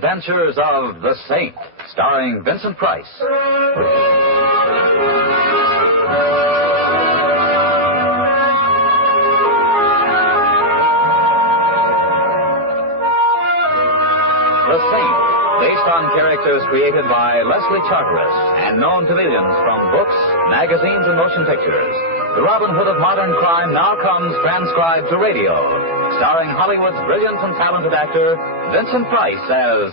Adventures of the Saint, starring Vincent Price. The Saint, based on characters created by Leslie Charteris and known to millions from books, magazines, and motion pictures. The Robin Hood of modern crime now comes transcribed to radio, starring Hollywood's brilliant and talented actor Vincent Price as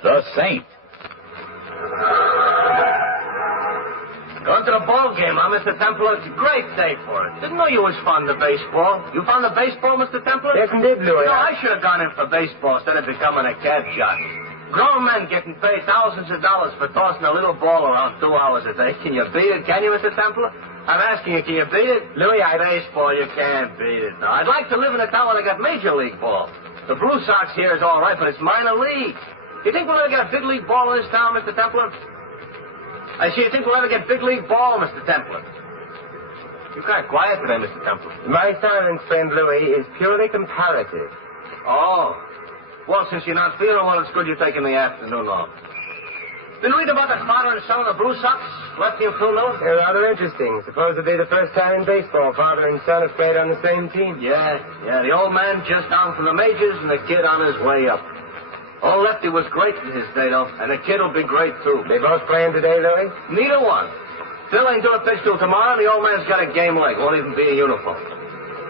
The Saint. Going to the ball game, huh, Mr. Templar? It's a great day for it. Didn't know you was fond of baseball. You fond of baseball, Mr. Templar? Yes, indeed, Louie. No, I should have gone in for baseball instead of becoming a cab shot. Grown men getting paid thousands of dollars for tossing a little ball around 2 hours a day. Can you beat it? Can you, Mr. Templar? I'm asking you, can you beat it? Louie, Baseball, you can't beat it. No, I'd like to live in a town where they got Major League ball. The Blue Sox here is all right, but it's minor league. You think we'll ever get a big league ball in this town, Mr. Templar? I see, you think we'll ever get big league ball, Mr. Templar? You're kind of quiet today, Mr. Templar. My silence, friend Louie, is purely comparative. Oh. Well, since you're not feeling well, it's good you're taking the afternoon off. Been reading about the father and son of the Blue Sox? Lefty and Phil Miller? They're rather interesting. Supposedly the first time in baseball father and son have played on the same team. Yeah. The old man just down from the majors and the kid on his way up. Old Lefty was great in his day, though, and the kid will be great, too. They both playing today, Louie? Neither one. Phil ain't doing a pitch till tomorrow, and the old man's got a game leg. Won't even be in uniform.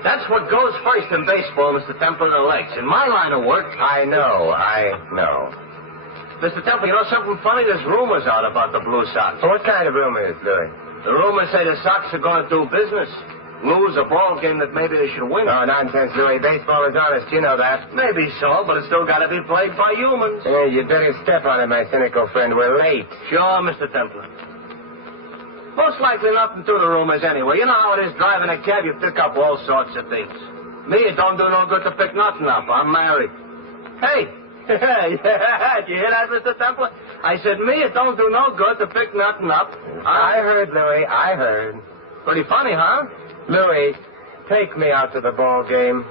That's what goes first in baseball, Mr. Templar, the legs. In my line of work... I know. Mr. Templar, you know something funny? There's rumors out about the Blue Sox. What kind of rumors, Louie? The rumors say the Sox are going to do business. Lose a ball game that maybe they should win. Oh, nonsense, Louie. Baseball is honest. You know that. Maybe so, but it's still got to be played by humans. Hey, you'd better step on it, my cynical friend. We're late. Sure, Mr. Templar. Most likely nothing to the rumors anyway. You know how it is driving a cab. You pick up all sorts of things. Me, it don't do no good to pick nothing up. I'm married. Hey. Did you hear that, Mr. Templar? I said, me, it don't do no good to pick nothing up. I heard, Louie. I heard. Pretty funny, huh? Louie, take me out to the ball game.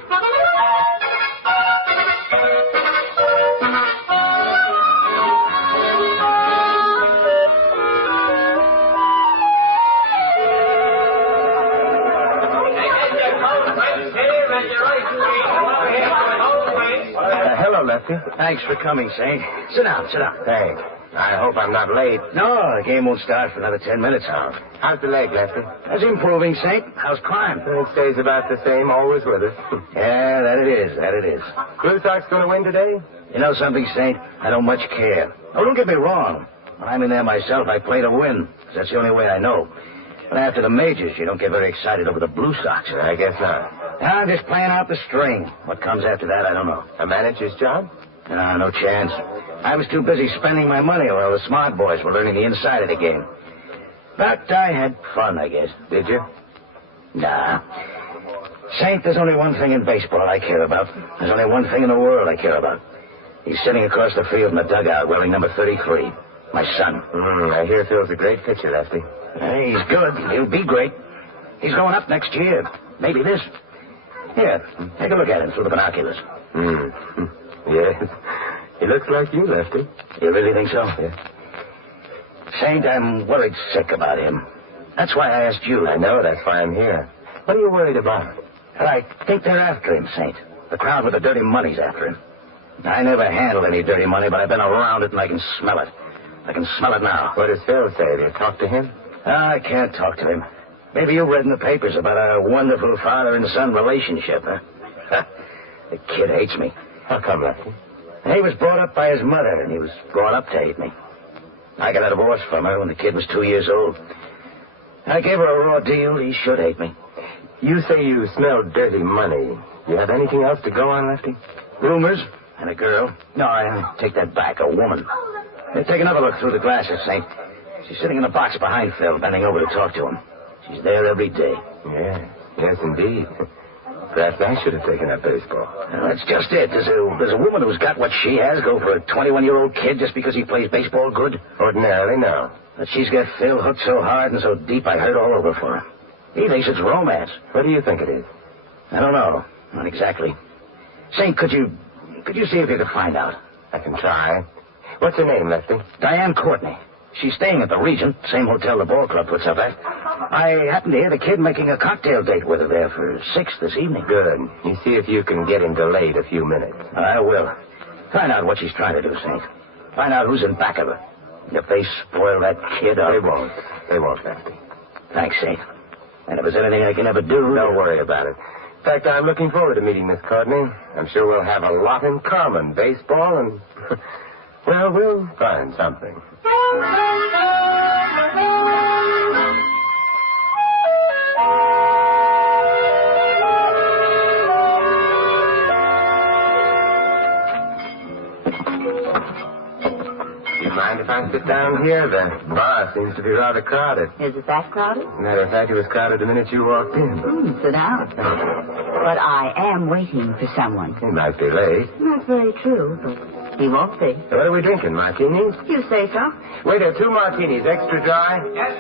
Hello, Lefty. Thanks for coming, Saint. Sit down. Thanks. I hope I'm not late. No, the game won't start for another 10 minutes now. How's the leg, Lefty? That's improving, Saint. How's crime? It stays about the same, always with us. Yeah, that it is. Blue Sox going to win today? You know something, Saint? I don't much care. Oh, don't get me wrong. When I'm in there myself, I play to win. 'Cause that's the only way I know. But after the majors, you don't get very excited over the Blue Sox. I guess not. I'm just playing out the string. What comes after that, I don't know. A manager's job? No chance. I was too busy spending my money while the smart boys were learning the inside of the game. But I had fun, I guess. Did you? Nah. Saint, there's only one thing in baseball I care about. There's only one thing in the world I care about. He's sitting across the field in the dugout wearing number 33. My son. I hear Phil's a great pitcher, Lefty. He's good. He'll be great. He's going up next year. Maybe this. Here, take a look at him through the binoculars. Yes. He looks like you, Lefty. You really think so? Yeah. Saint, I'm worried sick about him. That's why I asked you. I know, that's why I'm here. What are you worried about? I think they're after him, Saint. The crowd with the dirty money's after him. I never handled any dirty money, but I've been around it and I can smell it. I can smell it now. What does Phil say? Do you talk to him? I can't talk to him. Maybe you read in the papers about a wonderful father and son relationship, huh? The kid hates me. How come, Lefty? He was brought up by his mother, and he was brought up to hate me. I got a divorce from her when the kid was 2 years old. I gave her a raw deal. He should hate me. You say you smell dirty money. You have anything else to go on, Lefty? Rumors and a girl. No, I take that back. A woman. Hey, take another look through the glasses, Saint. She's sitting in the box behind Phil, bending over to talk to him. She's there every day. Yeah, yes, indeed. Perhaps I should have taken up baseball. Well, that's just it. There's a woman who's got what she has go for a 21-year-old kid just because he plays baseball good? Ordinarily, no. But she's got Phil hooked so hard and so deep I hurt all over for her. He thinks it's romance. What do you think it is? I don't know. Not exactly. Saint, could you Could you see if you could find out? I can try. What's her name, Lefty? Diane Courtney. She's staying at the Regent, same hotel the ball club puts up at. I happened to hear the kid making a cocktail date with her there for 6 this evening. Good. You see if you can get him delayed a few minutes. I will. Find out what she's trying to do, Saint. Find out who's in back of her. If they spoil that kid, They won't. They won't, Lefty. Thanks, Saint. And if there's anything I can ever do... Don't worry about it. In fact, I'm looking forward to meeting Miss Courtney. I'm sure we'll have a lot in common. Baseball and... well, we'll find something. Mind if I sit down here? The bar seems to be rather crowded. Is it that crowded? Matter of fact, it was crowded the minute you walked in. Sit down. But I am waiting for someone. He might be late. That's very true, but he won't be. So what are we drinking, martinis? You say so? Waiter, 2 martinis, extra dry. Yes.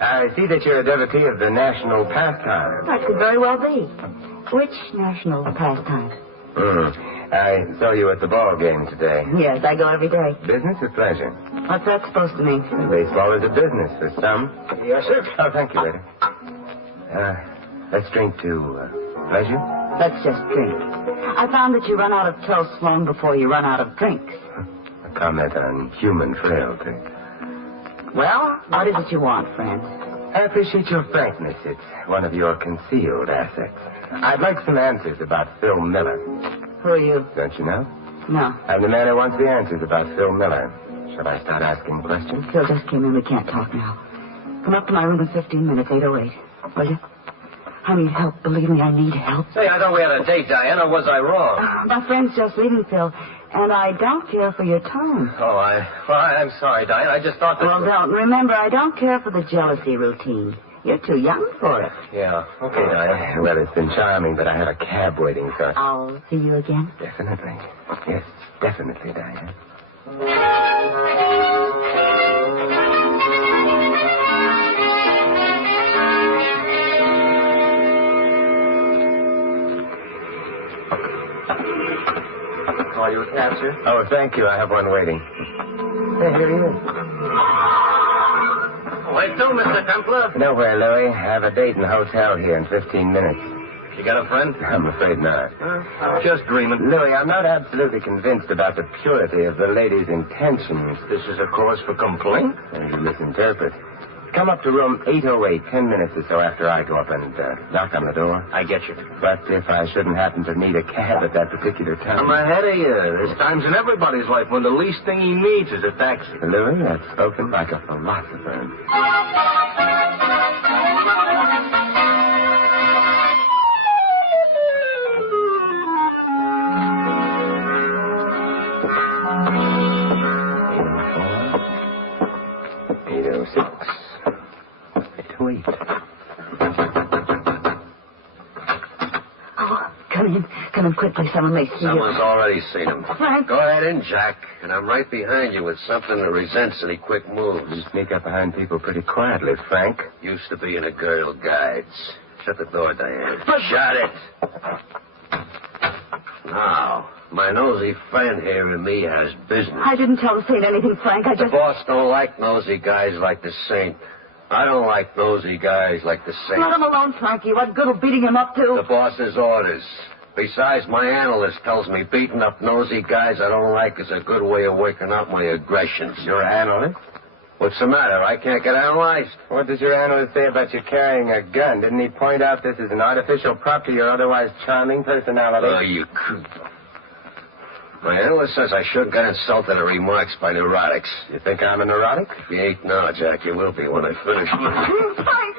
I see that you're a devotee of the national pastime. That could very well be. Which national pastime? I saw you at the ball game today. Yes, I go every day. Business or pleasure? What's that supposed to mean? Baseball is a business for some. Yes, sir. Oh, thank you, waiter. Let's drink to pleasure. Let's just drink. I found that you run out of toast long before you run out of drinks. A comment on human frailty. Well, what is it you want, friend? I appreciate your frankness. It's one of your concealed assets. I'd like some answers about Phil Miller. Who are you? Don't you know? No. I'm the man who wants the answers about Phil Miller. Shall I start asking questions? Phil just came in. We can't talk now. Come up to my room in 15 minutes, 8:08. Will you? I need help. Believe me, I need help. Say, I thought we had a date, Diane, or was I wrong? My friend's just leaving, Phil, and I don't care for your tone. Oh, I'm sorry, Diane. I just thought that... Well, don't. Remember, I don't care for the jealousy routine. You're too young for it. Yeah. Okay, Diane. Well, it's been charming, but I have a cab waiting, so... I'll see you again. Definitely. Yes, definitely, Diane. Call you a cab, sir? Oh, thank you. I have one waiting. Hey, here he is. Where to, Mr. Templar? Nowhere, Louie. I have a date in the hotel here in 15 minutes. You got a friend? I'm afraid not. Just dreaming. Louie, I'm not absolutely convinced about the purity of the lady's intentions. This is a cause for complaint? And you misinterpret. Come up to room 808, 10 minutes or so after I go up and knock on the door. I get you. But if I shouldn't happen to need a cab at that particular time... I'm ahead of you. There's times in everybody's life when the least thing he needs is a taxi. Louie, that's spoken like a philosopher. Come in quickly. Someone may see Someone's already seen him. Frank. Go ahead in, Jack. And I'm right behind you with something that resents any quick moves. You sneak up behind people pretty quietly, Frank. Used to be in a Girl Guides. Shut the door, Diane. Shut it. Now, my nosy friend here and me has business. I didn't tell the Saint anything, Frank. I The just... boss don't like nosy guys like the Saint. I don't like nosy guys like the Saint. Let him alone, Frankie. What good will beating him up to? The boss's orders. Besides, my analyst tells me beating up nosy guys I don't like is a good way of working out my aggressions. Your analyst? What's the matter? I can't get analyzed. What does your analyst say about you carrying a gun? Didn't he point out this is an artificial prop to your otherwise charming personality? Oh, you creep. My analyst says I shouldn't get insulted at remarks by neurotics. You think I'm a neurotic? You ain't now, Jack. You will be when I finish. Frank!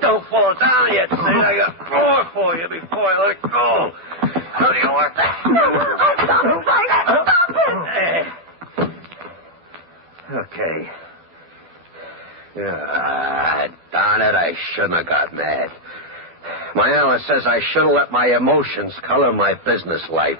Don't fall down yet, Sid. I got more for you before I let go. How do you work that? Stop it, Frank! Stop it! Okay. Darn it, I shouldn't have got mad. My analyst says I shouldn't let my emotions color my business life.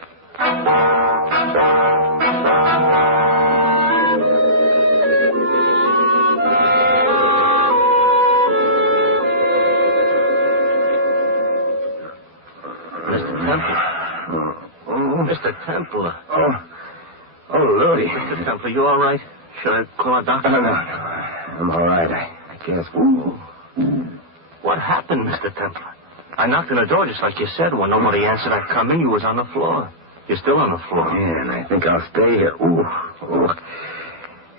Oh, Mr. Templar. Oh, Louie. Mr. Templar, you all right? Should I call a doctor? No. I'm all right, I guess. Ooh. What happened, Mr. Templar? I knocked on the door just like you said. When nobody answered, I come in. You was on the floor. You're still on the floor. Yeah, and I think I'll stay here. Ooh.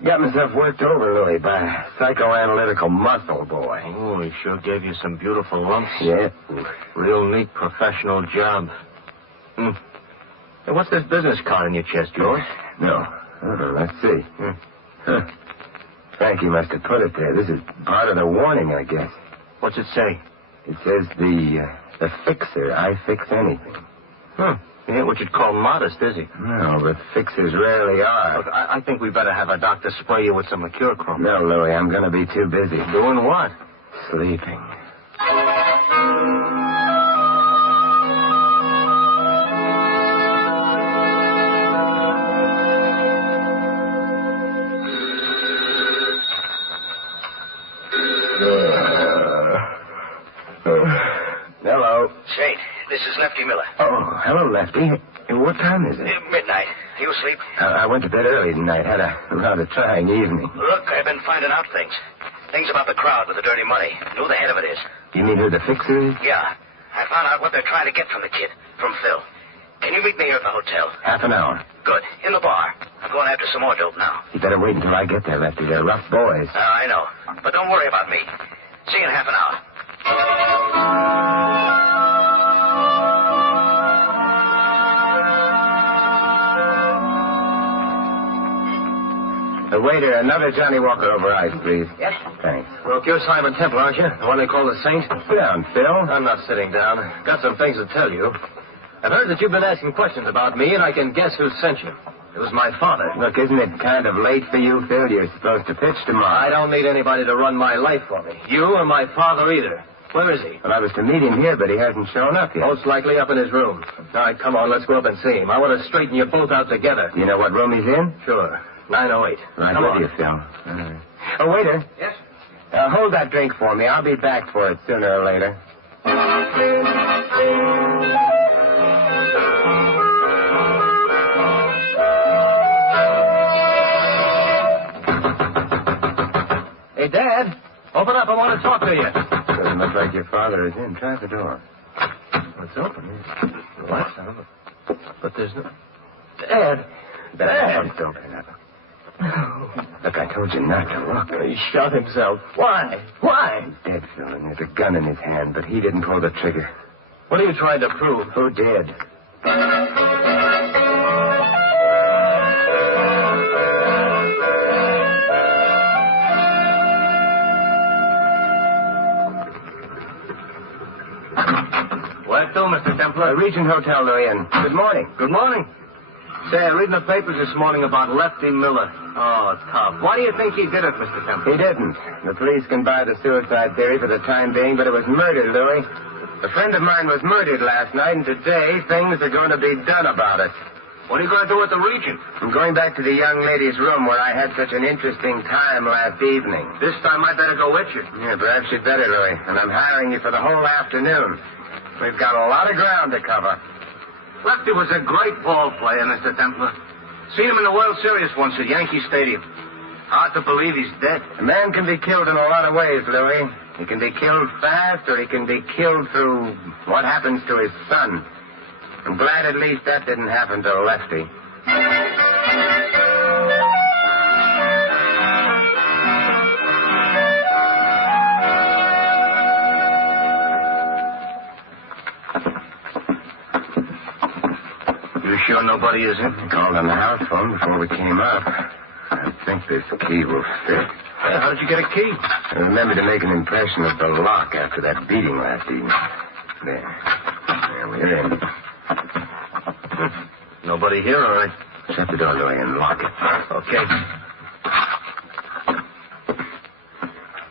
Got myself worked over, Louie, by a psychoanalytical muscle boy. Oh, he sure gave you some beautiful lumps. Yeah. Real neat professional job. Hey, what's this business card in your chest, George? No. Let's see. Huh. Frankie must have put it there. This is part of the warning, I guess. What's it say? It says the fixer. I fix anything. He ain't what you'd call modest, is he? No, but fixers rarely are. Look, I think we better have a doctor spray you with some mercurochrome. No, Louie, I'm going to be too busy. Doing what? Sleeping. Hello. Saint, this is Lefty Miller. Oh, hello, Lefty. What time is it? Midnight. You asleep? I went to bed early tonight. Had a rather trying evening. Look, I've been finding out things. Things about the crowd with the dirty money. Who the head of it is. You mean who the fixer is? Yeah. I found out what they're trying to get from the kid. From Phil. Can you meet me here at the hotel? Half an hour. Good. In the bar. I'm going after some more dope now. You better wait until I get there, Lefty. They're rough boys. I know. But don't worry about me. See you in half an hour. Waiter, another Johnny Walker over ice, please. Yes? Thanks. Look, you're Simon Temple, aren't you? The one they call the Saint? Sit down, Phil. I'm not sitting down. Got some things to tell you. I've heard that you've been asking questions about me, and I can guess who sent you. It was my father. Look, isn't it kind of late for you, Phil? You're supposed to pitch tomorrow. I don't need anybody to run my life for me. You or my father either. Where is he? Well, I was to meet him here, but he hasn't shown up yet. Most likely up in his room. All right, come on, let's go up and see him. I want to straighten you both out together. You know what room he's in? Sure. 908. Right Come with on. you, Phil. Oh, waiter. Yes? Hold that drink for me. I'll be back for it sooner or later. Hey, Dad. Open up. I want to talk to you. Doesn't look like your father is in. Try the door. It's open. The lights on. But there's no... Dad. Dad. Don't open it up. Look, I told you not to look. He shot himself. Why? Why? He's dead, Phil, and there's a gun in his hand, but he didn't pull the trigger. What are you trying to prove? Who did? Where to, Mr. Templar? Regent Hotel, Louie, and good morning. Good morning. Say, I'm reading the papers this morning about Lefty Miller. Oh, tough. Why do you think he did it, Mr. Templar? He didn't. The police can buy the suicide theory for the time being, but it was murder, Louie. A friend of mine was murdered last night, and today things are going to be done about it. What are you going to do with the Regent? I'm going back to the young lady's room where I had such an interesting time last evening. This time I better go with you. Yeah, perhaps you'd better, Louie. And I'm hiring you for the whole afternoon. We've got a lot of ground to cover. Lefty was a great ball player, Mr. Templar. Seen him in the World Series once at Yankee Stadium. Hard to believe he's dead. A man can be killed in a lot of ways, Louie. He can be killed fast, or he can be killed through what happens to his son. I'm glad at least that didn't happen to Lefty. You sure nobody is in? I called on the house phone before we came up. I think this key will fit. Well, how did you get a key? I remember to make an impression of the lock after that beating last evening. There we're in. Nobody here, all right. Shut the door, Louie, and lock it. Okay.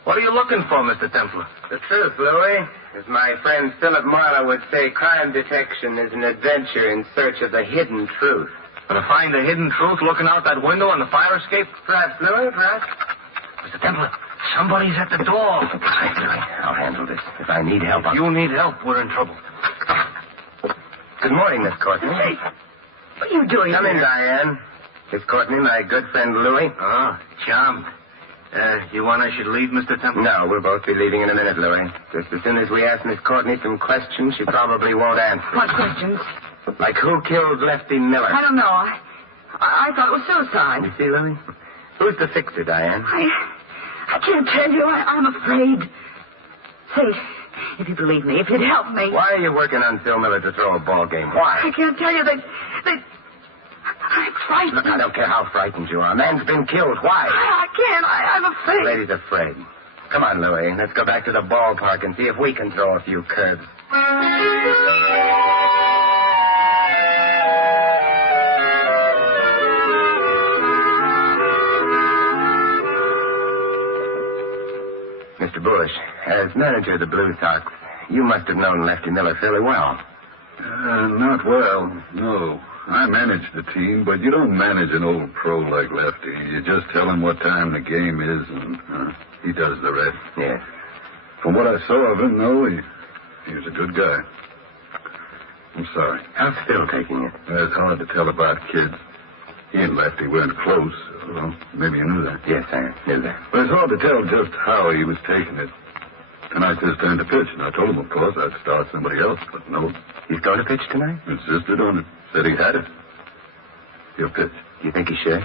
What are you looking for, Mr. Templar? The truth, Louie. As my friend Philip Marlowe would say, crime detection is an adventure in search of the hidden truth. Gonna find the hidden truth looking out that window on the fire escape? Perhaps, Louie, perhaps. Mr. Templar, somebody's at the door. Right, Louie. I'll handle this. If I need help, I'll... You need help. We're in trouble. Good morning, Miss Courtney. Hey, What are you doing Come in, here? Diane. It's Courtney, my good friend Louie. Oh, chum. You want I should leave, Mr. Temple? No, we'll both be leaving in a minute, Louie. Just as soon as we ask Miss Courtney some questions, she probably won't answer. What questions? Like who killed Lefty Miller? I don't know. I thought it was suicide. You see, Louie? Who's the fixer, Diane? I can't tell you. I'm afraid. Say, if you believe me, if you'd help me. Why are you working on Phil Miller to throw a ball game? Why? I can't tell you. I'm frightened. Look, I don't care how frightened you are. A man's been killed. Why? I can't. I'm afraid. Lady's afraid. Come on, Louie. Let's go back to the ballpark and see if we can throw a few curves. Mr. Bush, as manager of the Blue Sox, you must have known Lefty Miller fairly well. Not well, no. I manage the team, but you don't manage an old pro like Lefty. You just tell him what time the game is, and he does the rest. Yes. From what I saw of him, no, he was a good guy. I'm sorry. How's Phil taking it? It's hard to tell about kids. He and Lefty weren't close. Well, maybe you knew that. Yes, I knew that. But it's hard to tell just how he was taking it. Tonight's his turn to pitch, and I told him, of course, I'd start somebody else, but no. He's going to pitch tonight? Insisted on it. Said he had it. He'll pitch. Do you think he should?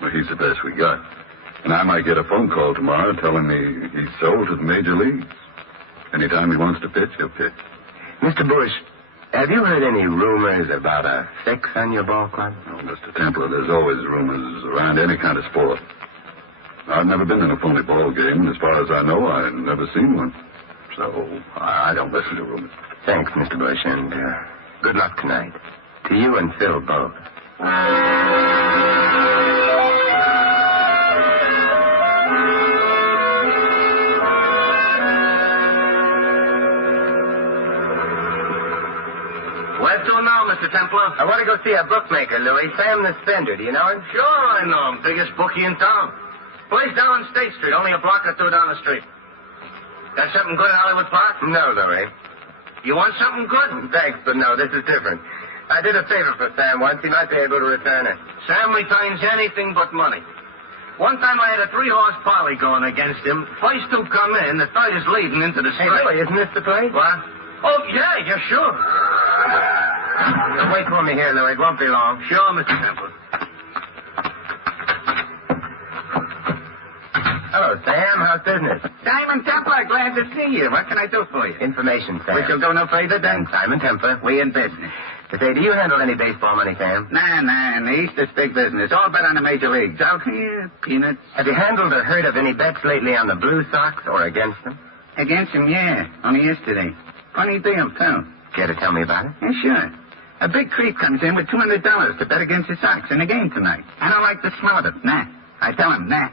Well, he's the best we got. And I might get a phone call tomorrow telling me he's sold to the major leagues. Anytime he wants to pitch, he'll pitch. Mr. Bush, have you heard any rumors about a fix on your ball club? Oh, Mr. Templar, there's always rumors around any kind of sport. I've never been in a phony ball game, and as far as I know, I've never seen one. So I don't listen to rumors. Thanks, Mr. Bush, and good luck tonight. To you and Phil both. Where to now, Mr. Templar? I want to go see a bookmaker, Louie. Sam the Spender. Do you know him? Sure, I know him. Biggest bookie in town. Place down on State Street, only a block or two down the street. Got something good in Hollywood Park? No, Louie. You want something good? Thanks, but no, this is different. I did a favor for Sam once. He might be able to return it. Sam returns anything but money. One time I had a 3-horse poly going against him. First two come in, the third is leading into the Hey, straight. Louie, isn't this the place? What? Oh, yeah, sure. Wait for me here, Louie. It won't be long. Sure, Mr. Temple. Hello, Sam. How's business? Simon Templar, glad to see you. What can I do for you? Information, Sam. We shall go no further then. Simon Templar. We in business. Say, do you handle any baseball money, Sam? Nah, in the East it's big business. All bet on the major leagues. Out here, peanuts. Have you handled or heard of any bets lately on the Blue Sox or against them? Against him, yeah. Only yesterday. Funny deal, too. Care to tell me about it? Yeah, sure. A big creep comes in with $200 to bet against the Sox in the game tonight. I don't like the smell of it. Nah. I tell him, nah.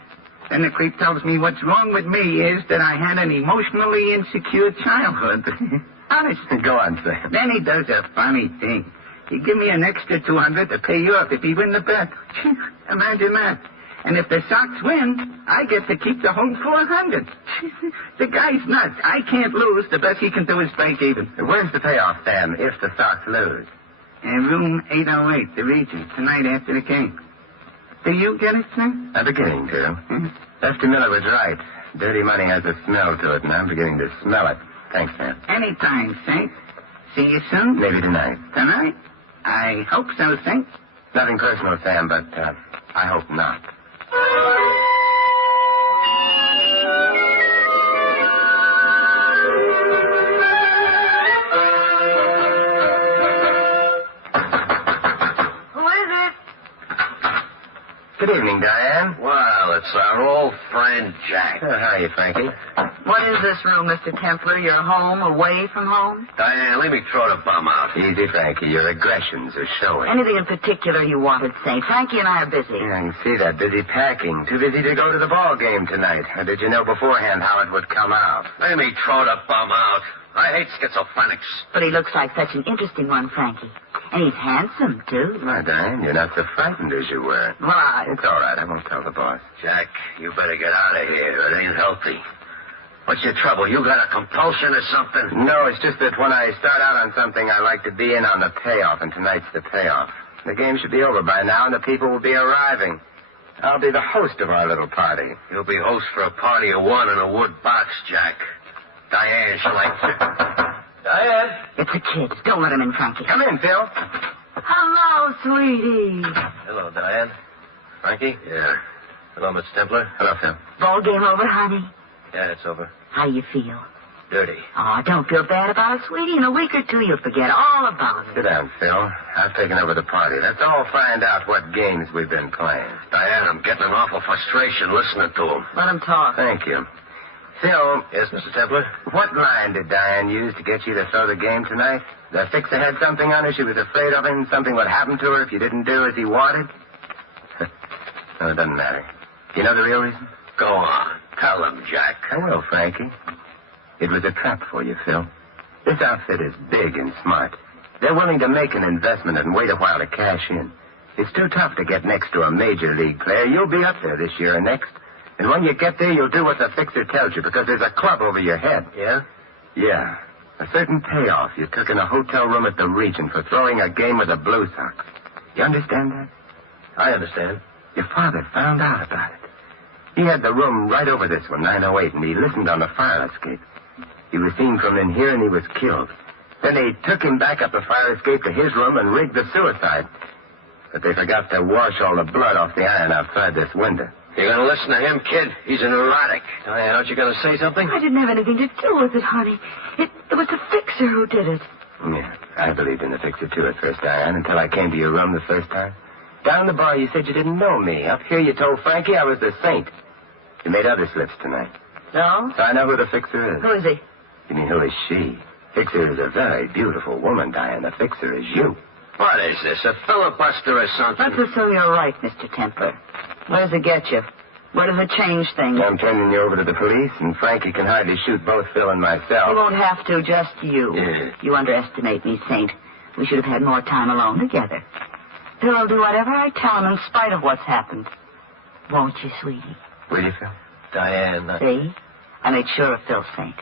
Then the creep tells me what's wrong with me is that I had an emotionally insecure childhood. Honest. Go on, Sam. Then he does a funny thing. He give me an extra $200 to pay you up if he win the bet. Imagine that. And if the Sox win, I get to keep the whole $400. The guy's nuts. I can't lose. The best he can do is break even. Where's the payoff, Sam, if the Sox lose? Room 808, the Regent, tonight after the game. Do you get it, sir? I'm beginning to. Lefty Miller was right. Dirty money has a smell to it, and I'm beginning to smell it. Thanks, Sam. Anytime, Saint. See you soon? Maybe tonight. Tonight? I hope so, Saint. Nothing personal, Sam, but I hope not. Good evening, Diane. Well, it's our old friend Jack. How are you, Frankie? What is this room, Mr. Templar? You're home, away from home? Diane, let me throw the bum out. Easy, Frankie. Your aggressions are showing. Anything in particular you wanted, Saint? Frankie and I are busy. Yeah, I can see that. Busy packing. Too busy to go to the ball game tonight. Or did you know beforehand how it would come out? Let me throw the bum out. I hate schizophrenics. But he looks like such an interesting one, Frankie. And he's handsome, too. My Diane, you're not so frightened as you were. Well, It's all right. I won't tell the boss. Jack, you better get out of here. It ain't healthy. What's your trouble? You got a compulsion or something? No, it's just that when I start out on something, I like to be in on the payoff, and tonight's the payoff. The game should be over by now, and the people will be arriving. I'll be the host of our little party. You'll be host for a party of one in a wood box, Jack. Diane, shall I... Diane? It's the kids. Don't let them in, Frankie. Come in, Phil. Hello, sweetie. Hello, Diane. Frankie? Yeah. Hello, Mr. Templar. Hello, Phil. Ball game over, honey? Yeah, it's over. How you feel? Dirty. Oh, don't feel bad about it, sweetie. In a week or two, you'll forget all about Sit it. down, Phil. I've taken over the party. Let's all find out what games we've been playing. Diane, I'm getting an awful frustration listening to him. Let him talk. Thank you. Phil, Yes, Mr. Templar? what line did Diane use to get you to throw the game tonight? The fixer had something on her. She was afraid of him. Something would happen to her if you didn't do as he wanted. No, it doesn't matter. You know the real reason? Go on. Tell him, Jack. I will, Frankie. It was a trap for you, Phil. This outfit is big and smart. They're willing to make an investment and wait a while to cash in. It's too tough to get next to a major league player. You'll be up there this year and next. And when you get there, you'll do what the fixer tells you because there's a club over your head. Yeah? Yeah. A certain payoff you took in a hotel room at the Regent for throwing a game with the Blue Sox. You understand that? I understand. Your father found out about it. He had the room right over this one, 908, and he listened on the fire escape. He was seen from in here, and he was killed. Then they took him back up the fire escape to his room and rigged the suicide. But they forgot to wash all the blood off the iron outside this window. You're going to listen to him, kid? He's a neurotic. Diane, aren't you going to say something? I didn't have anything to do with it, honey. It was the fixer who did it. Yeah, I believed in the fixer, too, at first, Diane, until I came to your room the first time. Down the bar, you said you didn't know me. Up here, you told Frankie I was the saint. You made other slips tonight. No? So I know who the fixer is. Who is he? You mean, who is she? Fixer is a very beautiful woman, Diane. The fixer is you. What is this, a filibuster or something? Let's assume you're right, Mr. Templar. Where does it get you? Where does it change things? I'm turning you over to the police, and Frankie can hardly shoot both Phil and myself. You won't have to, just you. Yeah. You underestimate me, Saint. We should have had more time alone together. Phil will do whatever I tell him in spite of what's happened. Won't you, sweetie? Will you, Phil? Diane, See? I made sure of Phil, Saint.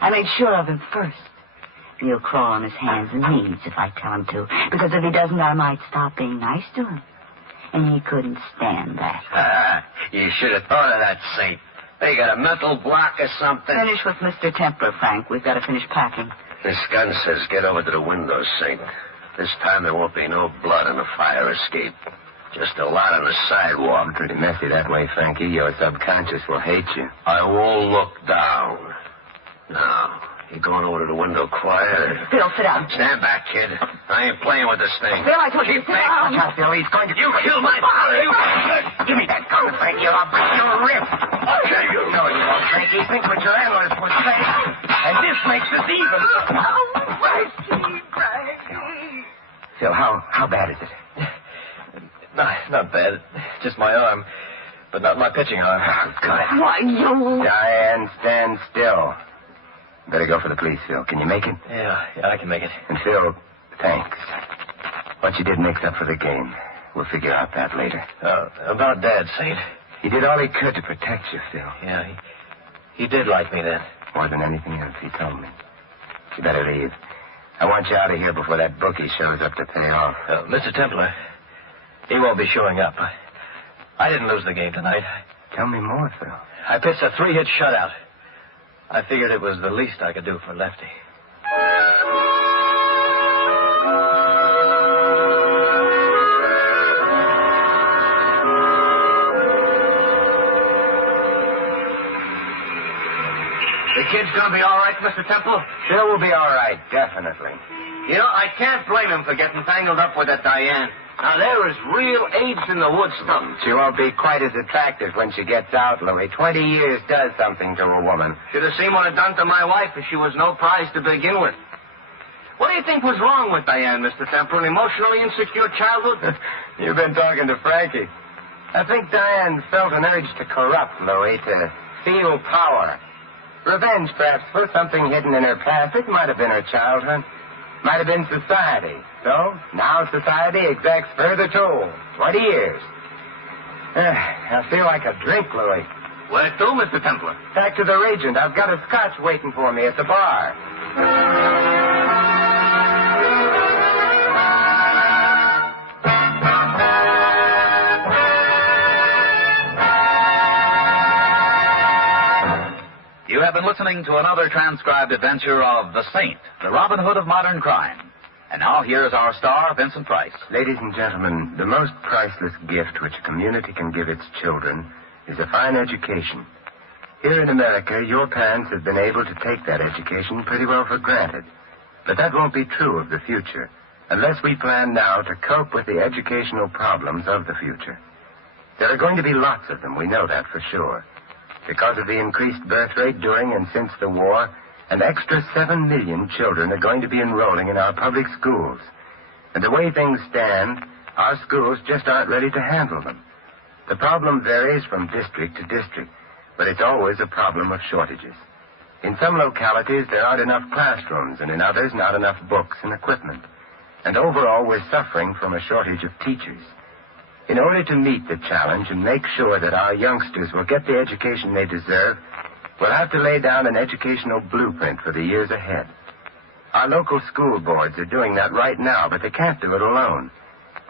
I made sure of him first. And he'll crawl on his hands and knees if I tell him to. Because if he doesn't, I might stop being nice to him. And he couldn't stand that. You should have thought of that, Saint. They got a mental block or something. Finish with Mr. Templar, Frank. We've got to finish packing. This gun says get over to the window, Saint. This time there won't be no blood in the fire escape. Just a lot on the sidewalk. Pretty messy that way, Frankie. Your subconscious will hate you. I won't look down. Now, you going over to the window quiet? Phil, sit down. Stand back, kid. I ain't playing with this thing. Phil, I told you to sit down. Watch out, Phil. He's going to... You killed my father. You... Give me that gun, Frankie, or I'll break your ribs. I'll kill you. No, you won't, Frankie. Think what your analyst would say. And this makes us even. Phil, how bad is it? Not bad. Just my arm. But not my pitching arm. Oh, good. Why, you... Diane, stand still. Better go for the police, Phil. Can you make it? Yeah, I can make it. And Phil, thanks. What you did makes up for the game. We'll figure out that later. About Dad, Saint. He did all he could to protect you, Phil. Yeah, he did like me then. More than anything else, he told me. You better leave. I want you out of here before that bookie shows up to pay off. Mr. Templar, he won't be showing up. I didn't lose the game tonight. Tell me more, Phil. I pitched a 3-hit shutout. I figured it was the least I could do for Lefty. The kid's gonna be all right, Mr. Temple? Phil will be all right, definitely. You know, I can't blame him for getting tangled up with that Diane. Now, there is real AIDS in the wood stuff. She won't be quite as attractive when she gets out, Louie. 20 years does something to a woman. Should have seen what it done to my wife if she was no prize to begin with. What do you think was wrong with Diane, Mr. Temple? An emotionally insecure childhood? You've been talking to Frankie. I think Diane felt an urge to corrupt, Louie, to feel power. Revenge, perhaps, for something hidden in her past. It might have been her childhood. Might have been society. So, now society exacts further toll. 20 years. I feel like a drink, Louie. Where to, Mr. Templar? Back to the Regent. I've got a scotch waiting for me at the bar. have been listening to another transcribed adventure of The Saint, the Robin Hood of modern crime. And now here's our star, Vincent Price. Ladies and gentlemen, the most priceless gift which a community can give its children is a fine education. Here in America, your parents have been able to take that education pretty well for granted. But that won't be true of the future, unless we plan now to cope with the educational problems of the future. There are going to be lots of them, we know that for sure. Because of the increased birth rate during and since the war, an extra 7 million children are going to be enrolling in our public schools. And the way things stand, our schools just aren't ready to handle them. The problem varies from district to district, but it's always a problem of shortages. In some localities, there aren't enough classrooms, and in others, not enough books and equipment. And overall, we're suffering from a shortage of teachers. In order to meet the challenge and make sure that our youngsters will get the education they deserve, we'll have to lay down an educational blueprint for the years ahead. Our local school boards are doing that right now, but they can't do it alone.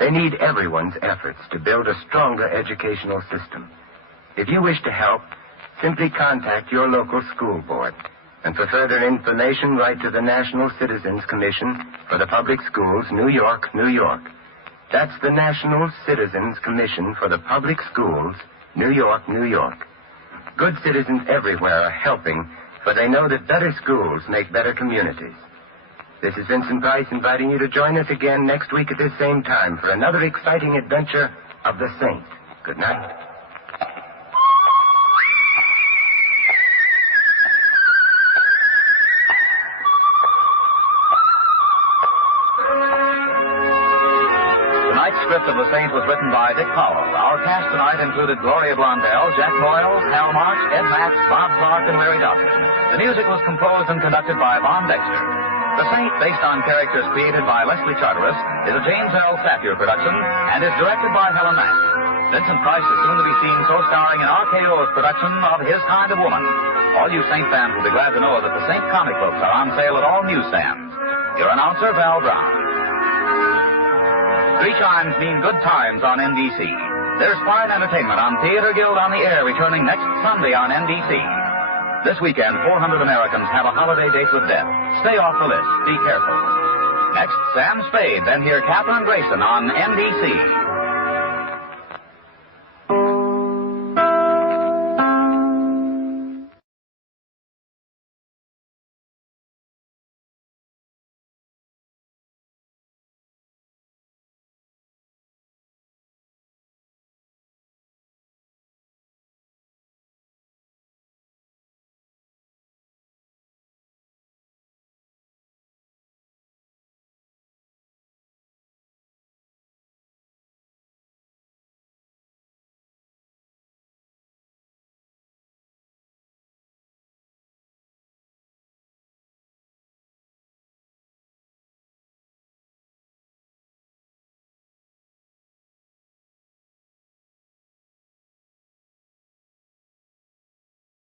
They need everyone's efforts to build a stronger educational system. If you wish to help, simply contact your local school board. And for further information, write to the National Citizens Commission for the Public Schools, New York, New York. That's the National Citizens Commission for the Public Schools, New York, New York. Good citizens everywhere are helping, for they know that better schools make better communities. This is Vincent Price inviting you to join us again next week at this same time for another exciting adventure of the Saint. Good night. The script of The Saint was written by Dick Powell. Our cast tonight included Gloria Blondell, Jack Boyle, Hal March, Ed Matz, Bob Clark, and Larry Dobkin. The music was composed and conducted by Von Dexter. The Saint, based on characters created by Leslie Charteris, is a James L. Safier production and is directed by Helen Mack. Vincent Price is soon to be seen co-starring in RKO's production of His Kind of Woman. All you Saint fans will be glad to know that the Saint comic books are on sale at all newsstands. Your announcer, Val Brown. 3 chimes mean good times on NBC. There's fine entertainment on Theater Guild on the Air returning next Sunday on NBC. This weekend, 400 Americans have a holiday date with death. Stay off the list. Be careful. Next, Sam Spade, then hear Katherine Grayson on NBC.